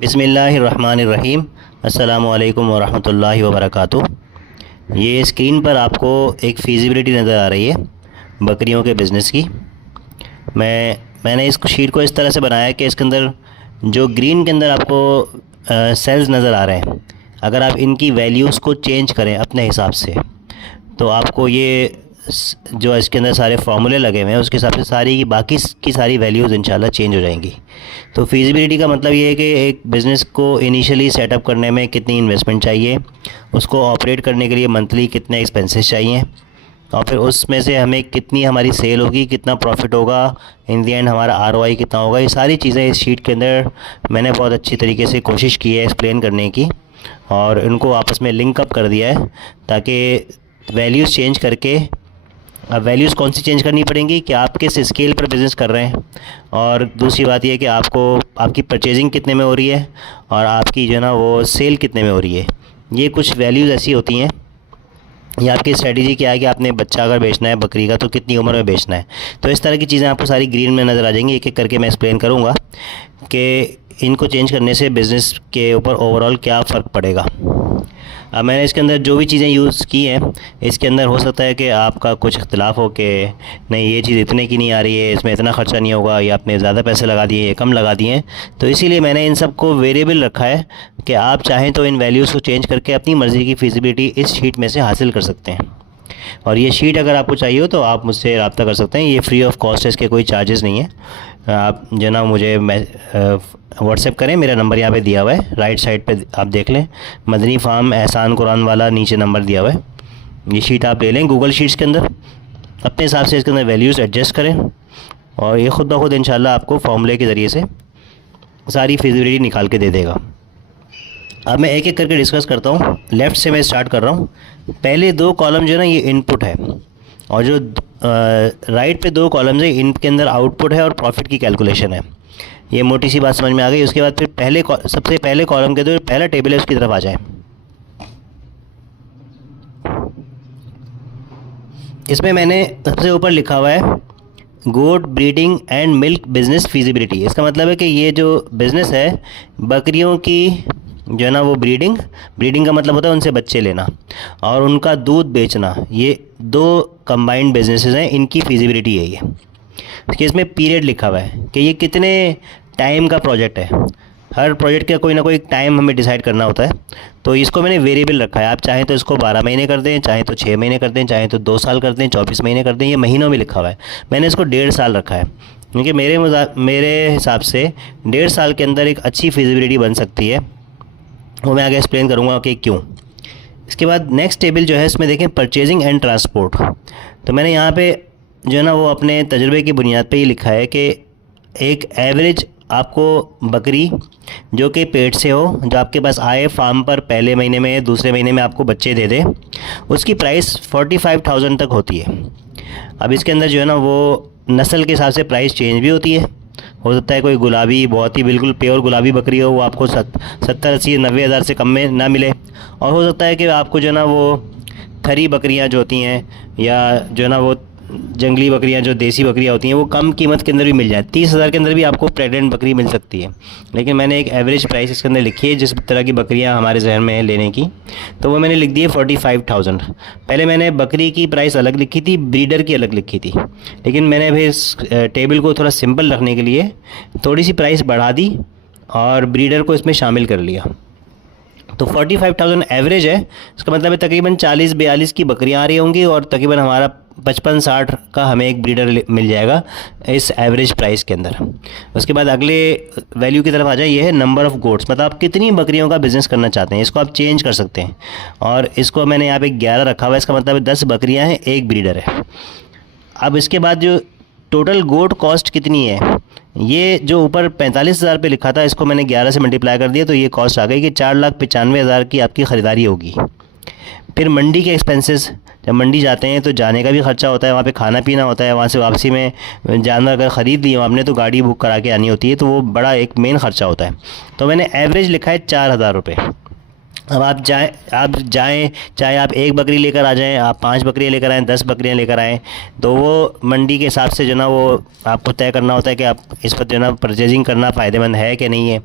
बिस्मिल्लाहिर्रहमानिर्रहीम। अस्सलामुअलैकुम वरहमतुल्लाहि वबरकातुहू। ये स्क्रीन पर आपको एक फ़ीज़िबिलिटी नज़र आ रही है बकरियों के बिज़नेस की। मैंने इस शीट को इस तरह से बनाया है कि इसके अंदर जो ग्रीन के अंदर आपको सेल्स नज़र आ रहे हैं, अगर आप इनकी वैल्यूज़ को चेंज करें अपने हिसाब से तो आपको ये जो इसके अंदर सारे फार्मूले लगे हुए हैं उसके हिसाब से सारी बाकी की सारी वैल्यूज़ इंशाल्लाह चेंज हो जाएंगी। तो फ़ीज़िबिलिटी का मतलब ये है कि एक बिज़नेस को इनिशियली सेटअप करने में कितनी इन्वेस्टमेंट चाहिए, उसको ऑपरेट करने के लिए मंथली कितने एक्सपेंसेस चाहिए, और फिर उसमें से हमें कितनी हमारी सेल होगी, कितना प्रॉफिट होगा, इन दी एंड हमारा आरओआई कितना होगा। ये सारी चीज़ें इस शीट के अंदर मैंने बहुत अच्छी तरीके से कोशिश की है एक्सप्लेन करने की, और इनको आपस में लिंक अप कर दिया है ताकि वैल्यूज़ चेंज करके, अब वैल्यूज़ कौन सी चेंज करनी पड़ेंगी कि आप किस स्केल पर बिज़नेस कर रहे हैं, और दूसरी बात यह कि आपको आपकी परचेजिंग कितने में हो रही है और आपकी जो है ना वो सेल कितने में हो रही है। ये कुछ वैल्यूज़ ऐसी होती हैं, या आपकी स्ट्रेटजी क्या है कि आपने बच्चा अगर बेचना है बकरी का तो कितनी उम्र में बेचना है। तो इस तरह की चीज़ें आपको सारी ग्रीन में नज़र आ जाएंगी। एक एक करके मैं एक्सप्लेन करूँगा कि इनको चेंज करने से बिज़नेस के ऊपर ओवरऑल क्या फ़र्क पड़ेगा। अब मैंने इसके अंदर जो भी चीज़ें यूज़ की हैं, इसके अंदर हो सकता है कि आपका कुछ इख्तिलाफ हो कि नहीं ये चीज़ इतने की नहीं आ रही है, इसमें इतना ख़र्चा नहीं होगा, या आपने ज़्यादा पैसे लगा दिए या कम लगा दिए हैं। तो इसीलिए मैंने इन सब को वेरिएबल रखा है कि आप चाहें तो इन वैल्यूज़ को चेंज करके अपनी मर्ज़ी की फ़ीज़िबिलिटी इस शीट में से हासिल कर सकते हैं। और ये शीट अगर आपको चाहिए हो तो आप मुझसे रब्ता कर सकते हैं। ये फ्री ऑफ कॉस्ट है, इसके कोई चार्जेस नहीं है। आप जो ना मुझे व्हाट्सएप करें, मेरा नंबर यहाँ पे दिया हुआ है, राइट साइड पे आप देख लें, मदनी फार्म एहसान कुरान वाला नीचे नंबर दिया हुआ है। ये शीट आप ले लें गूगल शीट्स के अंदर, अपने हिसाब से इसके अंदर वैल्यूज़ एडजस्ट करें, और ये ख़ुद ब खुद इंशाल्लाह आपको फार्मूले के ज़रिए से सारी फिजिबिलिटी निकाल के दे देगा। अब मैं एक एक करके डिस्कस करता हूँ। लेफ़्ट से मैं स्टार्ट कर रहा हूँ। पहले दो कॉलम जो है ना ये इनपुट है, और जो राइट पे दो कॉलम्स है इनके अंदर आउटपुट है और प्रॉफिट की कैलकुलेशन है। ये मोटी सी बात समझ में आ गई। उसके बाद फिर सबसे पहले कॉलम के जो पहला टेबल है उसकी तरफ आ जाए। इसमें मैंने सबसे ऊपर लिखा हुआ है goat breeding and milk business feasibility. इसका मतलब है कि ये जो बिज़नेस है बकरियों की जो है ना वो ब्रीडिंग का मतलब होता है उनसे बच्चे लेना और उनका दूध बेचना, ये दो कंबाइंड बिजनेसेस हैं, इनकी फीजिबिलिटी है ये। इसके इसमें पीरियड लिखा हुआ है कि ये कितने टाइम का प्रोजेक्ट है। हर प्रोजेक्ट का कोई ना कोई टाइम हमें डिसाइड करना होता है, तो इसको मैंने वेरिएबल रखा है। आप चाहें तो इसको 12 महीने कर दें, चाहें तो 6 महीने कर दें, चाहें तो 2 साल कर दें, 24 महीने कर दें। ये महीनों में लिखा हुआ है, मैंने इसको 1.5 साल रखा है क्योंकि मेरे हिसाब से 1.5 साल के अंदर एक अच्छी फीजिबिलिटी बन सकती है। वो मैं आगे एक्सप्लेन करूँगा कि क्यों। इसके बाद नेक्स्ट टेबल जो है इसमें देखें परचेजिंग एंड ट्रांसपोर्ट। तो मैंने यहाँ पे जो है ना वो अपने तजुर्बे की बुनियाद पे ये लिखा है कि एक एवरेज आपको बकरी जो कि पेट से हो, जो आपके पास आए फार्म पर, पहले महीने में दूसरे महीने में आपको बच्चे दे दे, उसकी प्राइस 45,000 तक होती है। अब इसके अंदर जो है ना वो नस्ल के हिसाब से प्राइस चेंज भी होती है। हो सकता है कोई गुलाबी बहुत ही बिल्कुल प्योर गुलाबी बकरी हो, वो आपको 70-80-90 हज़ार से कम में ना मिले, और हो सकता है कि आपको जो है ना वो खरी बकरियां जो होती हैं या जो है ना वो जंगली बकरियां जो देसी बकरियां होती हैं वो कम कीमत के अंदर भी मिल जाए। 30,000 के अंदर भी आपको प्रेग्नेंट बकरी मिल सकती है। लेकिन मैंने एक एवरेज प्राइस इसके अंदर लिखी है जिस तरह की बकरियां हमारे जहन में है लेने की, तो वो मैंने लिख दी है 45,000। पहले मैंने बकरी की प्राइस अलग लिखी थी, ब्रीडर की अलग लिखी थी, लेकिन मैंने भी इस टेबल को थोड़ा सिंपल रखने के लिए थोड़ी सी प्राइस बढ़ा दी और ब्रीडर को इसमें शामिल कर लिया। तो 45,000 एवरेज है। इसका मतलब है तकरीबन 40-42 की बकरियां आ रही होंगी और तकरीबन हमारा 55-60 का हमें एक ब्रीडर मिल जाएगा इस एवरेज प्राइस के अंदर। उसके बाद अगले वैल्यू की तरफ आ जाए, ये है नंबर ऑफ़ गोट्स, मतलब आप कितनी बकरियों का बिज़नेस करना चाहते हैं। इसको आप चेंज कर सकते हैं, और इसको मैंने यहाँ पे 11 रखा हुआ है। इसका मतलब है 10 बकरियाँ हैं, एक ब्रीडर है। अब इसके बाद जो टोटल गोट कॉस्ट कितनी है, ये जो ऊपर 45,000 पे लिखा था इसको मैंने 11 से मल्टीप्लाई कर दिया, तो ये कॉस्ट आ गई कि 4,95,000 की आपकी ख़रीदारी होगी। फिर मंडी के एक्सपेंसेस, जब मंडी जाते हैं तो जाने का भी ख़र्चा होता है, वहाँ पे खाना पीना होता है, वहाँ से वापसी में जानवर अगर ख़रीद लिए आपने तो गाड़ी बुक करा के आनी होती है, तो वो बड़ा एक मेन ख़र्चा होता है। तो मैंने एवरेज लिखा है 4,000 रुपये। अब आप जाएं, चाहे आप एक बकरी लेकर आ जाएं, आप 5 बकरियां लेकर आएँ, 10 बकरियां लेकर आएँ, तो वो मंडी के हिसाब से जो ना वो आपको तय करना होता है कि आप इस पर जो ना परचेजिंग करना फ़ायदेमंद है कि नहीं है।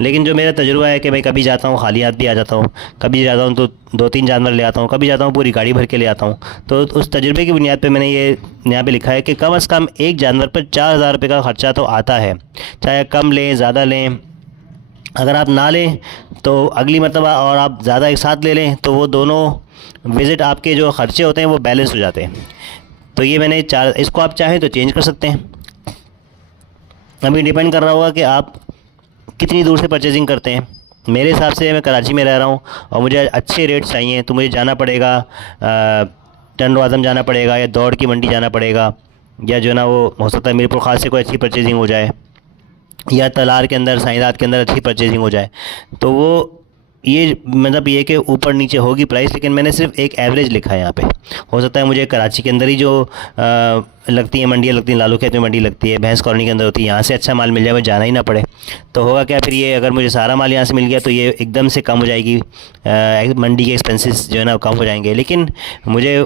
लेकिन जो मेरा तजुर्बा है कि मैं कभी जाता हूँ खाली हाथ भी आ जाता हूँ, कभी जाता हूँ तो 2-3 जानवर ले आता हूँ, कभी जाता हूँ पूरी गाड़ी भर के ले आता हूँ। तो उस तजुर्बे की बुनियाद पे मैंने ये यहाँ पे लिखा है कि कम से कम एक जानवर पर 4,000 रुपये का ख़र्चा तो आता है, चाहे कम लें ज़्यादा लें। अगर आप ना लें तो अगली मर्तबा, और आप ज़्यादा एक साथ ले लें तो वो दोनों विज़िट आपके जो ख़र्चे होते हैं वो बैलेंस हो जाते हैं। तो ये मैंने इसको आप चाहें तो चेंज कर सकते हैं। अभी डिपेंड कर रहा होगा कि आप कितनी दूर से परचेजिंग करते हैं। मेरे हिसाब से मैं कराची में रह रहा हूँ और मुझे अच्छे रेट चाहिए, तो मुझे जाना पड़ेगा, टन आज़म जाना पड़ेगा, या दौड़ की मंडी जाना पड़ेगा, या जो ना वो हो सकता है मीरपुर ख़ास से कोई अच्छी परचेजिंग हो जाए, या तलार के अंदर, साइदात के अंदर अच्छी परचेजिंग हो जाए। तो वो ये मतलब ये कि ऊपर नीचे होगी प्राइस, लेकिन मैंने सिर्फ एक एवरेज लिखा है यहाँ पे। हो सकता है मुझे कराची के अंदर ही जो लगती हैं मंडियाँ लगती हैं, लालू खेत में मंडी लगती है, भैंस कॉलोनी के अंदर होती है, यहाँ से अच्छा माल मिल जाए, मुझे जाना ही ना पड़े। तो होगा क्या फिर, ये अगर मुझे सारा माल यहाँ से मिल गया तो ये एकदम से कम हो जाएगी, मंडी के एक्सपेंसेस जो है ना कम हो जाएंगे। लेकिन मुझे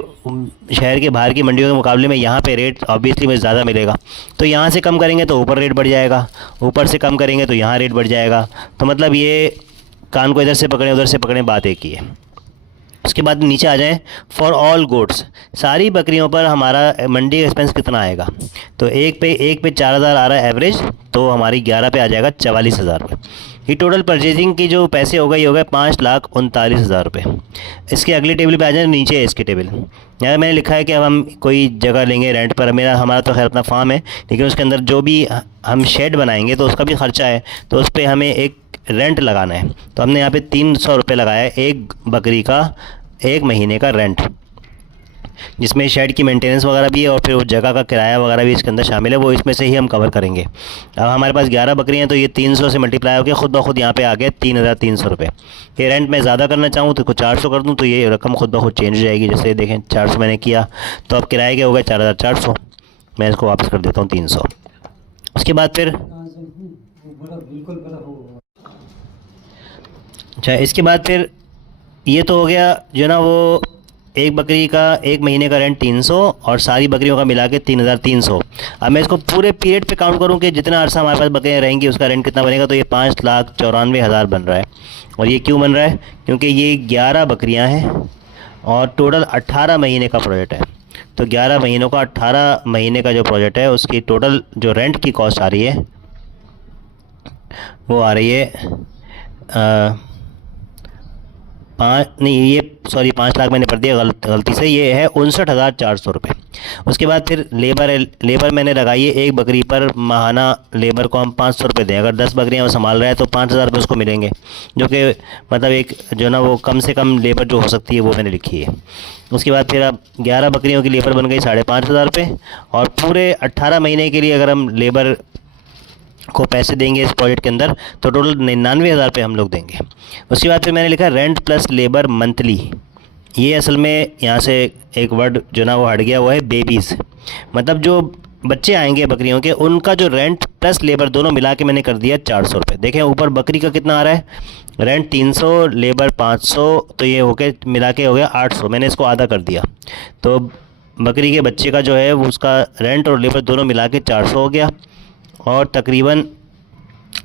शहर के बाहर की मंडियों के मुकाबले में यहाँ पे रेट ऑब्वियसली मुझे ज़्यादा मिलेगा। तो यहाँ से कम करेंगे तो ऊपर रेट बढ़ जाएगा, ऊपर से कम करेंगे तो यहाँ रेट बढ़ जाएगा। तो मतलब ये कान को इधर से पकड़ें उधर से पकड़ें, बात एक ही है। उसके बाद नीचे आ जाएं, फॉर ऑल गुड्स, सारी बकरियों पर हमारा मंडी का एक्सपेंस कितना आएगा। तो एक पे 4,000 आ रहा है एवरेज, तो हमारी 11 पे आ जाएगा 44,000 रुपये। ये टोटल परचेजिंग की जो पैसे हो गए, ये हो गए 5,39,000 रुपये। इसके अगली टेबल पे आ जाए, नीचे है इसकी टेबल। यहाँ मैंने लिखा है कि अब हम कोई जगह लेंगे रेंट पर, हमारा तो खैर अपना फार्म है, लेकिन उसके अंदर जो भी हम शेड बनाएंगे तो उसका भी ख़र्चा है, तो उस पर हमें एक रेंट लगाना है। तो हमने यहाँ पे 300 रुपये लगाया है एक बकरी का 1 महीने का रेंट, जिसमें शेड की मेंटेनेंस वगैरह भी है और फिर उस जगह का किराया वगैरह भी इसके अंदर शामिल है, वो इसमें से ही हम कवर करेंगे। अब हमारे पास 11 बकरियाँ हैं, तो ये 300 से मल्टीप्लाई हो गया, खुद ब खुद यहाँ पे आ गया 3,300 रुपये। ये रेंट मैं ज़्यादा करना चाहूँ तो कुछ 400 कर दूँ, तो ये रकम खुद ब खुद चेंज हो जाएगी। जैसे देखें 400 मैंने किया, तो अब किराए के हो गए 4,400, मैं इसको वापस कर देता हूँ 300। उसके बाद फिर अच्छा, इसके बाद फिर ये तो हो गया जो ना वो एक बकरी का 1 महीने का रेंट 300 और सारी बकरियों का मिला के 3,300। अब मैं इसको पूरे पीरियड पे काउंट करूँ कि जितना अरसा हमारे पास बकरियाँ रहेंगी उसका रेंट कितना बनेगा, तो ये 5,94,000 बन रहा है। और ये क्यों बन रहा है, क्योंकि ये 11 बकरियाँ हैं और टोटल 18 महीने का प्रोजेक्ट है। तो 11 महीनों का 18 महीने का जो प्रोजेक्ट है, उसकी टोटल जो रेंट की कॉस्ट आ रही है वो आ रही है 5 लाख मैंने पढ़ दिया गलती से, ये है 59,400 रुपये। उसके बाद फिर लेबर है, लेबर मैंने लगाई है एक बकरी पर माहाना लेबर को हम 500 रुपये दें। अगर 10 बकरियाँ वो संभाल रहा है तो 5,000 रुपये उसको मिलेंगे, जो कि मतलब एक जो ना वो कम से कम लेबर जो हो सकती है वो मैंने लिखी है। उसके बाद फिर अब 11 बकरियों की लेबर बन गई 5,500 रुपये, और पूरे 18 महीने के लिए अगर हम लेबर को पैसे देंगे इस प्रोजेक्ट के अंदर तो टोटल 99,000 रुपये हम लोग देंगे। उसके बाद फिर मैंने लिखा रेंट प्लस लेबर मंथली। ये असल में यहाँ से एक वर्ड जो ना वो हट गया, वो है बेबीज़, मतलब जो बच्चे आएंगे बकरियों के, उनका जो रेंट प्लस लेबर दोनों मिला के मैंने कर दिया 400 रुपये। देखें ऊपर बकरी का कितना आ रहा है, रेंट 300 लेबर 500, तो ये हो गया मिला के हो गया 800। मैंने इसको आधा कर दिया, तो बकरी के बच्चे का जो है वो उसका रेंट और लेबर दोनों मिला के 400 हो गया। और तकरीबन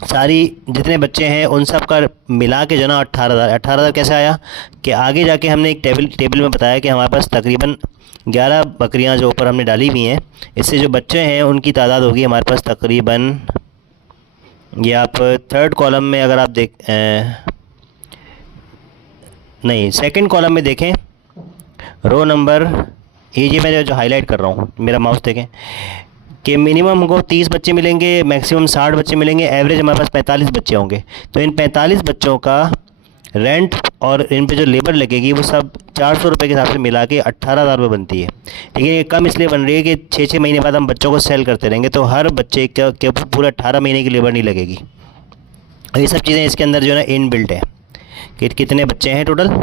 सारी जितने बच्चे हैं उन सब का मिला के जो ना 18,000 कैसे आया कि आगे जाके हमने एक टेबल में बताया कि हमारे पास तकरीबन 11 बकरियां जो ऊपर हमने डाली हुई हैं, इससे जो बच्चे हैं उनकी तादाद होगी हमारे पास तकरीबन, ये आप थर्ड कॉलम में अगर आप नहीं सेकंड कॉलम में देखें, रो नंबर ये मैं जो हाईलाइट कर रहा हूँ, मेरा माउस देखें कि मिनिमम हमको 30 बच्चे मिलेंगे, मैक्सिमम 60 बच्चे मिलेंगे, एवरेज हमारे पास 45 बच्चे होंगे। तो इन 45 बच्चों का रेंट और इन पे जो लेबर लगेगी वो सब 400 रुपये के हिसाब से मिला के 18,000 रुपये बनती है। लेकिन ये कम इसलिए बन रही है कि 6-6 महीने बाद हम बच्चों को सेल करते रहेंगे, तो हर बच्चे के पूरा 18 महीने की लेबर नहीं लगेगी। और ये सब चीज़ें इसके अंदर जो है ना इन बिल्ट है कि कितने बच्चे हैं टोटल।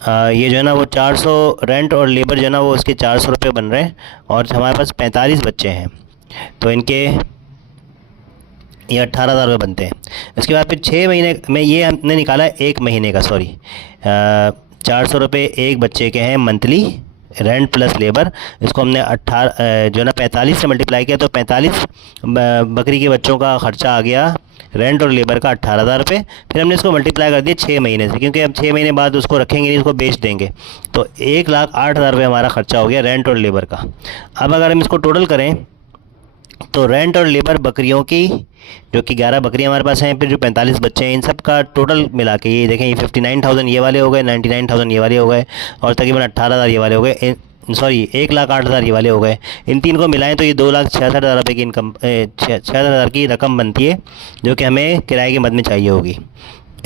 ये जो है ना वो 400 रेंट और लेबर जो है ना वो उसके 400 रुपये बन रहे हैं, और हमारे पास 45 बच्चे हैं, तो इनके ये 18,000 रुपये बनते हैं। इसके बाद फिर 6 महीने में ये हमने निकाला है 1 महीने का, सॉरी 400 रुपये एक बच्चे के हैं मंथली, रेंट प्लस लेबर। इसको हमने 45 से मल्टीप्लाई किया तो 45 बकरी के बच्चों का ख़र्चा आ गया, रेंट और लेबर का 18,000 रुपये। फिर हमने इसको मल्टीप्लाई कर दिया 6 महीने से, क्योंकि अब 6 महीने बाद उसको रखेंगे नहीं, इसको बेच देंगे। तो 1,08,000 रुपये हमारा ख़र्चा हो गया रेंट और लेबर का। अब अगर हम इसको टोटल करें तो रेंट और लेबर बकरियों की, जो कि 11 बकरियां हमारे पास हैं, फिर जो 45 बच्चे हैं, इन सब का टोटल मिला के ये देखें, ये 59,000 ये वाले हो गए, 99,000 ये वाले हो गए, और तकरीबन 18,000 ये वाले हो गए, सॉरी 1,08,000 ये वाले हो गए। इन तीन को मिलाएं तो ये 2,66,000 रुपये की इनकम 66,000 की रकम बनती है, जो कि हमें किराए के मद में चाहिए होगी।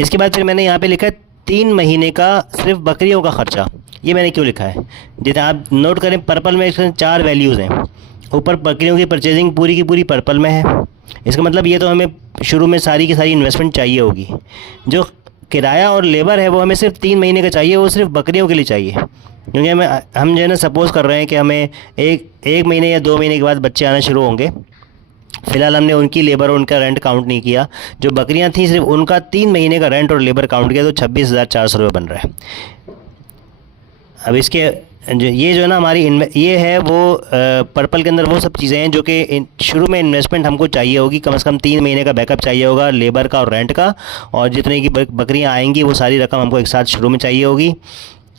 इसके बाद फिर मैंने यहाँ पे लिखा है 3 महीने का सिर्फ बकरियों का ख़र्चा। ये मैंने क्यों लिखा है, जिसे आप नोट करें, पर्पल में इसमें 4 वैल्यूज़ हैं। ऊपर बकरियों की परचेजिंग पूरी की पूरी पर्पल में है। इसका मतलब ये तो हमें शुरू में सारी की सारी इन्वेस्टमेंट चाहिए होगी। जो किराया और लेबर है वो हमें सिर्फ 3 महीने का चाहिए, वो सिर्फ बकरियों के लिए चाहिए, क्योंकि हम जो है ना सपोज़ कर रहे हैं कि हमें एक महीने या 2 महीने के बाद बच्चे आना शुरू होंगे। फ़िलहाल हमने उनकी लेबर और उनका रेंट काउंट नहीं किया। जो बकरियां थी सिर्फ उनका 3 महीने का रेंट और लेबर काउंट किया तो 26,400 रुपये बन रहा है। अब इसके ये जो है ना हमारी ये है वो पर्पल के अंदर वो सब चीज़ें हैं जो कि शुरू में इन्वेस्टमेंट हमको चाहिए होगी, कम से कम 3 महीने का बैकअप चाहिए होगा लेबर का और रेंट का, और जितने की बकरियां आएंगी वो सारी रकम हमको एक साथ शुरू में चाहिए होगी।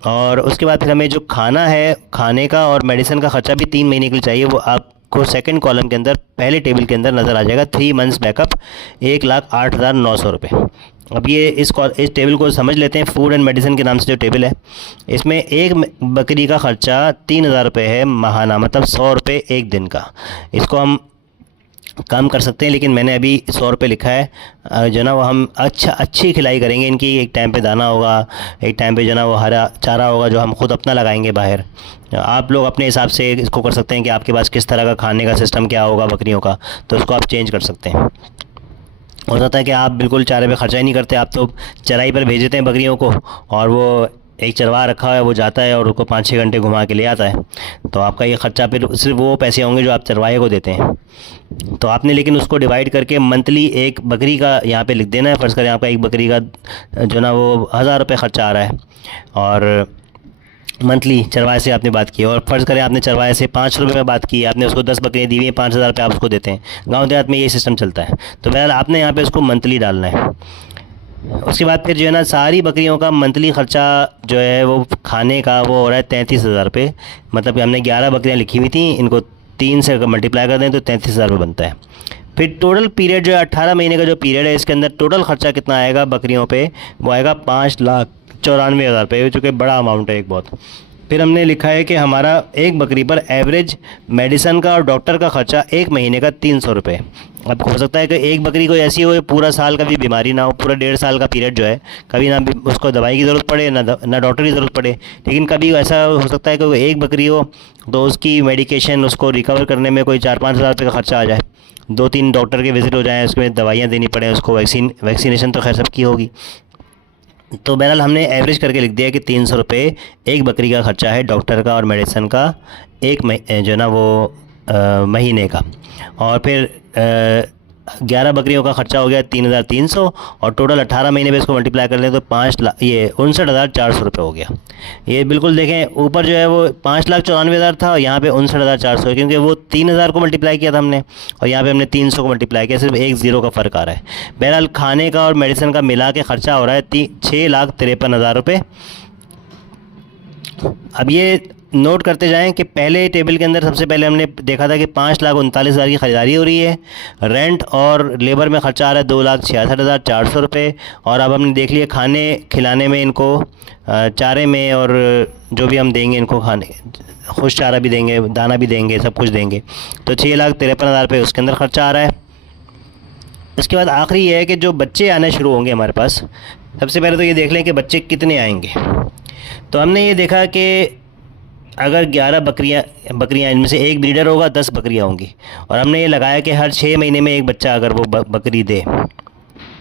और उसके बाद फिर हमें जो खाना है, खाने का और मेडिसिन का ख़र्चा भी 3 महीने के लिए चाहिए। वो आपको सेकंड कॉलम के अंदर पहले टेबल के अंदर नज़र आ जाएगा, 3 मंथ्स बैकअप 1,08,900 रुपये। अब ये इस टेबल को समझ लेते हैं। फूड एंड मेडिसिन के नाम से जो टेबल है, इसमें एक बकरी का ख़र्चा 3,000 रुपये है माहाना, मतलब 100 रुपये एक दिन का। इसको हम कम कर सकते हैं, लेकिन मैंने अभी 100 रुपये लिखा है। जो ना वो हम अच्छी खिलाई करेंगे इनकी। एक टाइम पे दाना होगा, एक टाइम पे जो ना वो हरा चारा होगा जो हम खुद अपना लगाएंगे बाहर। आप लोग अपने हिसाब से इसको कर सकते हैं कि आपके पास किस तरह का खाने का सिस्टम क्या होगा बकरियों का, तो उसको आप चेंज कर सकते हैं। हो सकता है कि आप बिल्कुल चारे पे खर्चा ही नहीं करते, आप तो चराई पर भेज देते हैं बकरियों को, और वो एक चरवाहा रखा हुआ है, वो जाता है और उसको 5-6 घंटे घुमा के ले आता है। तो आपका ये ख़र्चा फिर सिर्फ वो पैसे होंगे जो आप चरवाहे को देते हैं। तो आपने लेकिन उसको डिवाइड करके मंथली एक बकरी का यहाँ पे लिख देना है। फ़र्ज़ करें आपका एक बकरी का जो ना वो 1,000 रुपये ख़र्चा आ रहा है, और मंथली चरवाहे से आपने बात की, और फ़र्ज़ करें आपने चरवाहे से 5 रुपये में बात की, आपने उसको 10 बकरियाँ दी हुई हैं, 5,000 रुपये आप उसको देते हैं। गाँव देहात में ये सिस्टम चलता है। तो बहरहाल आपने यहाँ पे उसको मंथली डालना है। उसके बाद फिर जो है ना सारी बकरियों का मंथली ख़र्चा जो है वो खाने का वो हो रहा है 33,000 रुपये। मतलब कि हमने 11 बकरियाँ लिखी हुई थी, इनको 3 से मल्टीप्लाई कर दें तो 33,000 रुपये बनता है। फिर टोटल पीरियड जो है 18 महीने का जो पीरियड है, इसके अंदर टोटल ख़र्चा कितना आएगा बकरियों पे, वो आएगा 5,94,000 रुपये, जो कि बड़ा अमाउंट है एक बहुत। फिर हमने लिखा है कि हमारा एक बकरी पर एवरेज मेडिसन का और डॉक्टर का ख़र्चा 1 महीने का 300 रुपये। अब हो सकता है कि एक बकरी को ऐसी हो पूरा साल कभी बीमारी ना हो, पूरा 1.5 साल का पीरियड जो है कभी ना उसको दवाई की ज़रूरत पड़े ना डॉक्टर की ज़रूरत पड़े। लेकिन कभी ऐसा हो सकता है कि एक बकरी हो तो उसकी मेडिकेशन, उसको रिकवर करने में कोई 4-5 हज़ार रुपये का ख़र्चा आ जाए, 2-3 डॉक्टर के विज़िट हो जाएँ, उसमें दवाइयाँ देनी पड़े, उसको वैक्सीनेशन तो खैर सबकी होगी। तो बहरहाल हमने एवरेज करके लिख दिया कि 300 रुपये एक बकरी का ख़र्चा है डॉक्टर का और मेडिसिन का जो ना वो महीने का। और फिर 11 बकरियों का ख़र्चा हो गया 3,300, और टोटल 18 महीने में इसको मल्टीप्लाई कर लें तो 59,400 रुपये हो गया। ये बिल्कुल देखें ऊपर जो है वो 5,94,000 था, और यहाँ पे 59,400 है, क्योंकि वो 3,000 को मल्टीप्लाई किया था हमने, और यहाँ पे हमने 300 को मल्टीप्लाई किया, सिर्फ एक ज़ीरो का फ़र्क आ रहा है। बहरहाल खाने का और मेडिसिन का मिला के ख़र्चा हो रहा है 6,53,000 रुपये। अब ये नोट करते जाएं कि पहले टेबल के अंदर सबसे पहले हमने देखा था कि 5,39,000 की ख़रीदारी हो रही है, रेंट और लेबर में ख़र्चा आ रहा है 2,66,400 रुपये, और अब हमने देख लिया खाने खिलाने में इनको चारे में और जो भी हम देंगे इनको खाने, खुश चारा भी देंगे, दाना भी देंगे, सब कुछ देंगे, तो 6,53,000 रुपये उसके अंदर ख़र्चा आ रहा है। इसके बाद आखिरी ये है कि जो बच्चे आने शुरू होंगे हमारे पास, सबसे पहले तो ये देख लें कि बच्चे कितने आएंगे। तो हमने ये देखा कि अगर 11 बकरियां इनमें से एक ब्रीडर होगा, 10 बकरियां होंगी, और हमने ये लगाया कि हर 6 महीने में एक बच्चा अगर वो बकरी दे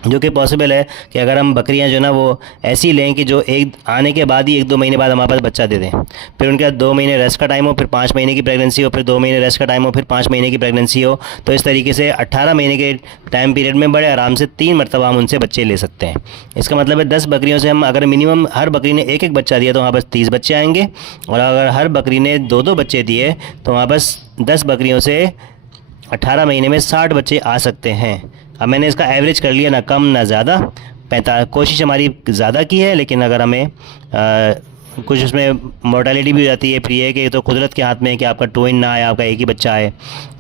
जो कि पॉसिबल है कि अगर हम बकरियां जो ना वो ऐसी लें कि जो एक आने के बाद ही 1-2 महीने बाद हमारे पास बच्चा दे दें, फिर उनके बाद 2 महीने रेस्ट का टाइम हो, फिर 5 महीने की प्रेगनेंसी हो, फिर 2 महीने रेस्ट का टाइम हो, फिर 5 महीने की प्रेगनेंसी हो, तो इस तरीके से 18 महीने के टाइम पीरियड में बड़े आराम से 3 मरतबा हम उनसे बच्चे ले सकते हैं। इसका मतलब है 10 बकरियों से हम अगर मिनिमम हर बकरी ने एक एक बच्चा दिया तो वहाँ बस 30 बच्चे आएंगे, और अगर हर बकरी ने 2-2 बच्चे दिए तो वहाँ बस 10 बकरियों से 18 महीने में 60 बच्चे आ सकते हैं। अब मैंने इसका एवरेज कर लिया, ना कम ना ज़्यादा, कोशिश हमारी ज़्यादा की है, लेकिन अगर हमें कुछ उसमें मोर्टेलिटी भी हो जाती है, फिर ये है कि तो कुदरत के हाथ में है कि आपका ट्विन ना आए, आपका एक ही बच्चा आए।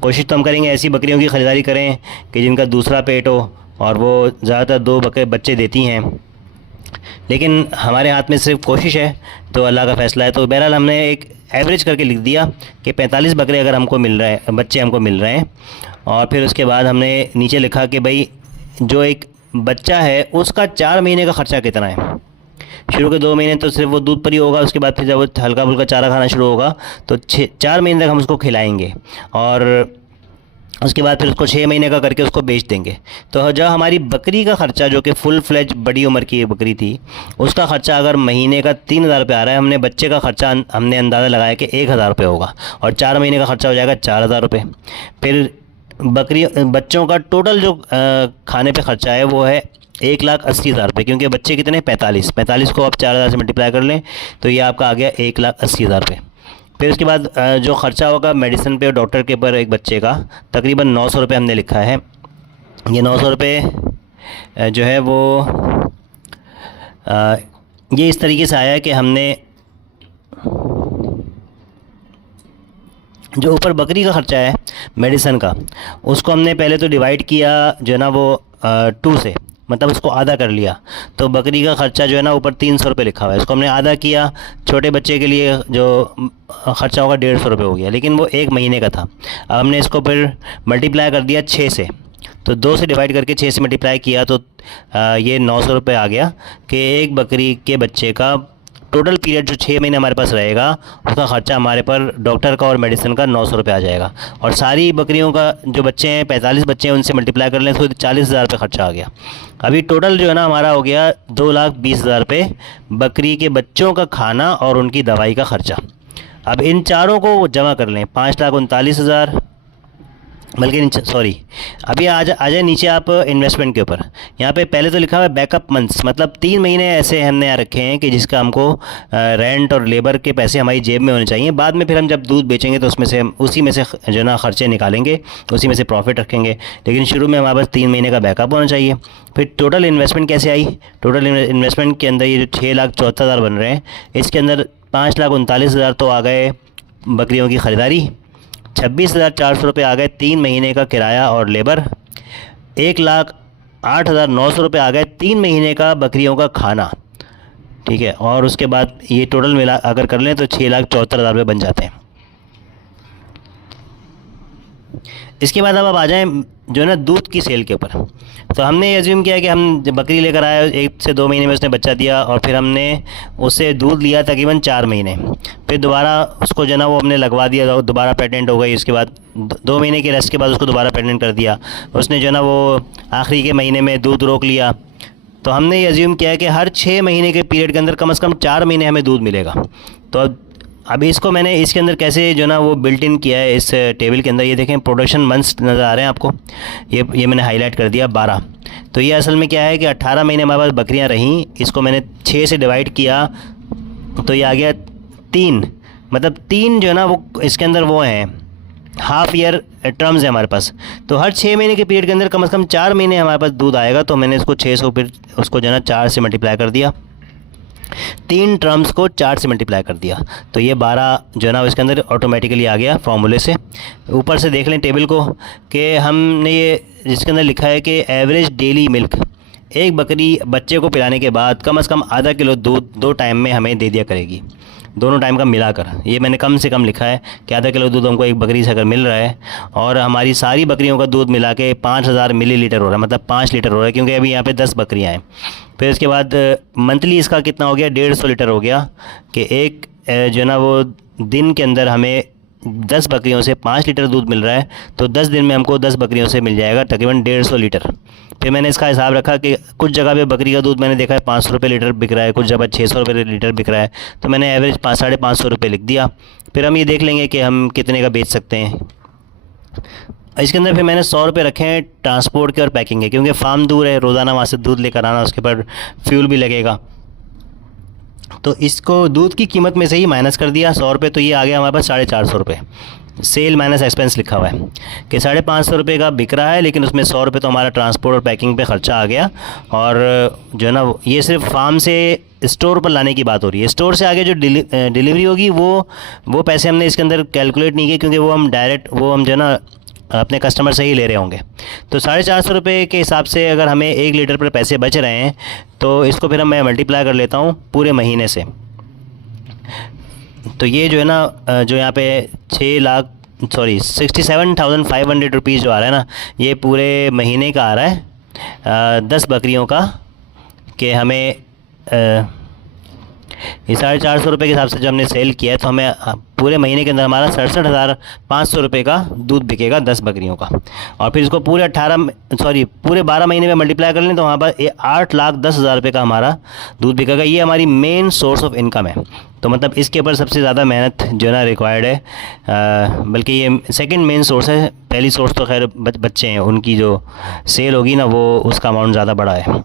कोशिश तो हम करेंगे ऐसी बकरियों की ख़रीदारी करें कि जिनका दूसरा पेट हो और वो ज़्यादातर 2 बच्चे देती हैं, लेकिन हमारे हाथ में सिर्फ कोशिश है, तो अल्लाह का फ़ैसला है। तो बहरहाल हमने एक एवरेज करके लिख दिया कि 45 बकरे अगर हमको मिल रहे हैं, बच्चे हमको मिल रहे हैं, और फिर उसके बाद हमने नीचे लिखा कि भाई जो एक बच्चा है उसका 4 महीने का ख़र्चा कितना है। शुरू के 2 महीने तो सिर्फ वो दूध पर ही होगा, उसके बाद फिर जब वो हल्का फुल्का चारा खाना शुरू होगा तो 4 महीने तक हम उसको खिलाएंगे, और उसके बाद फिर उसको 6 महीने का करके उसको बेच देंगे। तो जब हमारी बकरी का ख़र्चा, जो कि फुल फ्लेज बड़ी उम्र की बकरी थी, उसका ख़र्चा अगर महीने का 3,000 रुपये आ रहा है, हमने बच्चे का ख़र्चा हमने अंदाज़ा लगाया कि 1,000 रुपये होगा, और 4 महीने का ख़र्चा हो जाएगा 4,000 रुपये। फिर बच्चों का टोटल जो खाने पे ख़र्चा है वो है 1,80,000 रुपये, क्योंकि बच्चे कितने 45 को आप 4,000 से मल्टीप्लाई कर लें तो ये आपका आ गया 1,80,000 रुपये। फिर उसके बाद जो ख़र्चा होगा मेडिसिन पे और डॉक्टर के ऊपर एक बच्चे का, तकरीबन 900 रुपये हमने लिखा है। ये 900 रुपये जो है वो ये इस तरीके से आया है कि हमने जो ऊपर बकरी का ख़र्चा है मेडिसिन का, उसको हमने पहले तो डिवाइड किया जो है ना वो 2 से, मतलब उसको आधा कर लिया। तो बकरी का ख़र्चा जो है ना ऊपर 300 रुपये लिखा हुआ है, इसको हमने आधा किया। छोटे बच्चे के लिए जो ख़र्चा होगा 150 रुपये हो गया, लेकिन वो 1 महीने का था। अब हमने इसको फिर मल्टीप्लाई कर दिया 6 से, तो 2 से डिवाइड करके 6 से मल्टीप्लाई किया तो ये 900 रुपये आ गया कि एक बकरी के बच्चे का टोटल पीरियड जो 6 महीने हमारे पास रहेगा उसका ख़र्चा हमारे पर डॉक्टर का और मेडिसिन का 900 रुपये आ जाएगा। और सारी बकरियों का जो बच्चे हैं 45 बच्चे हैं, उनसे मल्टीप्लाई कर लें तो 40,000 रुपये ख़र्चा आ गया। अभी टोटल जो है ना हमारा हो गया 2,20,000 रुपये बकरी के बच्चों का खाना और उनकी दवाई का ख़र्चा। अब इन चारों को जमा कर लें, 5,39,000, बल्कि सॉरी अभी आ जाए नीचे आप इन्वेस्टमेंट के ऊपर। यहाँ पे पहले तो लिखा हुआ है बैकअप मंथ्स, मतलब 3 महीने ऐसे हमने यहाँ रखे हैं कि जिसका हमको रेंट और लेबर के पैसे हमारी जेब में होने चाहिए। बाद में फिर हम जब दूध बेचेंगे तो उसमें से उसी में से जो ना ख़र्चे निकालेंगे, उसी में से प्रॉफिट रखेंगे, लेकिन शुरू में हमारे पास 3 महीने का बैकअप होना चाहिए। फिर टोटल इन्वेस्टमेंट कैसे आई? टोटल इन्वेस्टमेंट के अंदर ये जो 6,74,000 बन रहे हैं, इसके अंदर 5,39,000 तो आ गए बकरियों की ख़रीदारी, 26,400 रुपये आ गए 3 महीने का किराया और लेबर, 1,08,900 रुपये आ गए 3 महीने का बकरियों का खाना, ठीक है। और उसके बाद ये टोटल मिला अगर कर लें तो 6,74,000 रुपये बन जाते हैं। इसके बाद अब आ जाएं जो है ना दूध की सेल के ऊपर। तो हमने ये एज्यूम किया कि हम जब बकरी लेकर आए 1 से 2 महीने में उसने बच्चा दिया, और फिर हमने उससे दूध लिया तकरीबन 4 महीने, फिर दोबारा उसको जो है ना वो हमने लगवा दिया, दोबारा प्रेगनेंट हो गई। उसके बाद 2 महीने के रेस्ट के बाद उसको दोबारा प्रेगनेंट कर दिया, उसने जो है ना वो आखिरी के महीने में दूध रोक लिया। तो हमने ये एज्यूम किया कि हर 6 महीने के पीरियड के अंदर कम से कम 4 महीने हमें दूध मिलेगा। तो अभी इसको मैंने इसके अंदर कैसे जो ना वो बिल्ट इन किया है इस टेबल के अंदर। ये देखें प्रोडक्शन मंथ्स नज़र आ रहे हैं आपको, ये मैंने हाईलाइट कर दिया 12। तो ये असल में क्या है कि 18 महीने हमारे पास बकरियां रहीं, इसको मैंने 6 से डिवाइड किया तो ये आ गया 3, मतलब 3 जो है ना वो इसके अंदर वो हैं हाफ़ ईयर टर्म्स है हमारे पास। तो हर 6 महीने के पीरियड के अंदर कम से कम 4 महीने हमारे पास दूध आएगा। तो मैंने इसको 600 फिर उसको जो है ना 4 से मल्टीप्लाई कर दिया, 3 टर्म्स को 4 से मल्टीप्लाई कर दिया, तो ये 12 जो है ना इसके अंदर ऑटोमेटिकली आ गया फार्मूले से। ऊपर से देख लें टेबल को कि हमने ये जिसके अंदर लिखा है कि एवरेज डेली मिल्क, एक बकरी बच्चे को पिलाने के बाद कम से कम आधा किलो दूध 2 टाइम में हमें दे दिया करेगी, दोनों टाइम का मिलाकर। ये मैंने कम से कम लिखा है कि आधा किलो दूध हमको एक बकरी से अगर मिल रहा है, और हमारी सारी बकरियों का दूध मिला के 5,000 मिलीलीटर हो रहा है, मतलब 5 लीटर हो रहा है, क्योंकि अभी यहाँ पे 10 बकरियाँ हैं। फिर इसके बाद मंथली इसका कितना हो गया, 150 लीटर हो गया कि एक जो है ना वो दिन के अंदर हमें 10 बकरियों से 5 लीटर दूध मिल रहा है, तो 10 दिन में हमको 10 बकरियों से मिल जाएगा तकरीबन 150 लीटर। फिर मैंने इसका हिसाब रखा कि कुछ जगह पे बकरी का दूध मैंने देखा है 500 रुपये लीटर बिक रहा है, कुछ जगह 600 रुपये लीटर बिक रहा है, तो मैंने एवरेज 500-550 रुपये लिख दिया। फिर हम ये देख लेंगे कि हम कितने का बेच सकते हैं। इसके अंदर फिर मैंने 100 रुपये रखे हैं ट्रांसपोर्ट के और पैकिंग के, क्योंकि फार्म दूर है, रोज़ाना वहाँ से दूध लेकर आना, उसके ऊपर फ्यूल भी लगेगा। तो इसको दूध की कीमत में से ही माइनस कर दिया 100 रुपये, तो ये आ गया हमारे पास 450 रुपये। सेल माइनस एक्सपेंस लिखा हुआ है कि 550 रुपये का बिक रहा है, लेकिन उसमें 100 रुपये तो हमारा ट्रांसपोर्ट और पैकिंग पे ख़र्चा आ गया। और जो है ना, ये सिर्फ फार्म से स्टोर पर लाने की बात हो रही है। स्टोर से आगे जो डिलीवरी होगी वो पैसे हमने इसके अंदर कैलकुलेट नहीं किए, क्योंकि वो हम डायरेक्ट जो है ना अपने कस्टमर से ही ले रहे होंगे। तो 450 रुपये के हिसाब से अगर हमें 1 लीटर पर पैसे बच रहे हैं, तो इसको फिर मैं मल्टीप्लाई कर लेता हूँ पूरे महीने से। तो ये जो है ना, जो यहाँ पे 67,500 रुपीज़ जो आ रहा है ना, ये पूरे महीने का आ रहा है 10 बकरियों का, कि हमें ये 450 रुपये के हिसाब से जो हमने सेल किया है, तो हमें पूरे महीने के अंदर हमारा 67,500 रुपये का दूध बिकेगा 10 बकरियों का। और फिर इसको पूरे पूरे 12 महीने में मल्टीप्लाई कर लें, तो वहाँ पर 8,10,000 रुपये का हमारा दूध बिकेगा। ये हमारी मेन सोर्स ऑफ इनकम है। तो मतलब इसके ऊपर सबसे ज़्यादा मेहनत जो है ना रिक्वायर्ड है, बल्कि ये सेकंड मेन सोर्स है। पहली सोर्स तो खैर बच्चे हैं, उनकी जो सेल होगी ना, वो उसका अमाउंट ज़्यादा बड़ा है।